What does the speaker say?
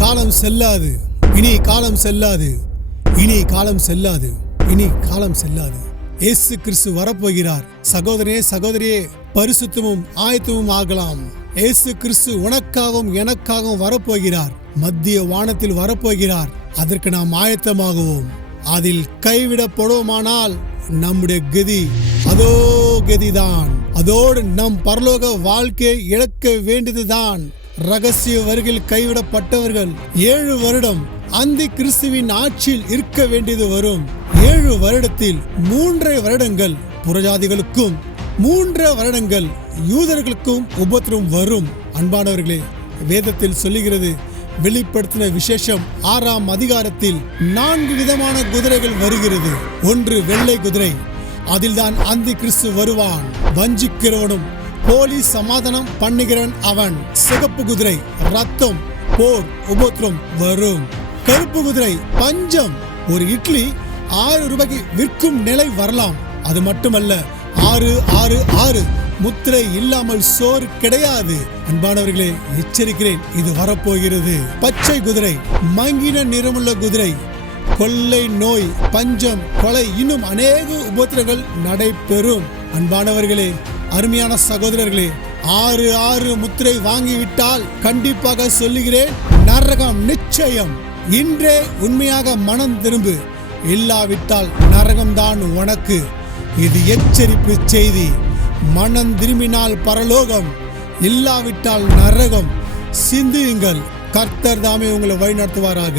காலம் செல்லாது, இனி காலம் செல்லாது, இனி காலம் செல்லாது, இனி காலம் செல்லாது. இயேசு கிறிஸ்து வரப்போகிறார். சகோதரனே சகோதரியே, பரிசுத்தமும் ஆயத்தமும் ஆகலாம். இயேசு கிறிஸ்து உனக்காகவும் எனக்காகவும் வரப்போகிறார். மத்திய வானத்தில் வரப்போகிறார். அதற்கு நாம் ஆயத்தமாகுவோம். அதில் கைவிடப்படுவோமானால் நம்முடைய கதி அதோ கதிதான். அதோடு நம் பரலோக வாழ்க்கையை இழக்க வேண்டியதுதான். ரகசிய வருகையில் கைவிடப்பட்டவர்கள் 7 வருடம் அந்தி கிறிஸ்துவின் ஆட்சியில் இருக்க வேண்டியது வரும். 7 வருடத்தில் 3 வருடங்கள் புறஜாதிகளுக்கும் 3 வருடங்கள் யூதர்களுக்கும் உபத்திரம் வரும். அன்பானவர்களே, வேதத்தில் சொல்லுகிறது, வெளிப்படுத்தின விசேஷம் 6ஆம் அதிகாரத்தில் 4 விதமான குதிரைகள் வருகிறது. ஒன்று வெள்ளை குதிரை, அதில்தான் அந்தி கிறிஸ்து வருவான். வஞ்சிக்கிறவனும் போலி சமாதானம் பண்ணுகிறவன் அவன். சிகப்பு குதிரை, ரத்தம், போர், உபத்திரம் வரும். கருப்பு குதிரை, பஞ்சம். ஒரு இட்லி 6 ரூபாய்க்கு விற்கும் நிலை வரலாம். அது மட்டுமல்ல, 666 முத்திரை இல்லாமல் சோறு கிடையாது. அன்பானவர்களே, எச்சரிக்கிறேன், இது வரப்போகிறது. பச்சை குதிரை, மங்கின நிறமுள்ள குதிரை. கொள்ளை நோய், பஞ்சம், கொலை, இன்னும் அநேக உபத்திரங்கள் நடைபெறும். அன்பானவர்களே, அருமையான சகோதரர்களே, 6 முத்திரை வாங்கிவிட்டால் கண்டிப்பாக சொல்லுகிறேன், நரகம் நிச்சயம். இன்றே உண்மையாக மனம் திரும்பு, இல்லாவிட்டால் நரகம்தான் உனக்கு. இது எச்சரிப்பு செய்தி. மனம் திரும்பினால் பரலோகம், இல்லாவிட்டால் நரகம். சிந்தியுங்கள். கர்த்தர் தாமே உங்களை வழிநடத்துவாராக.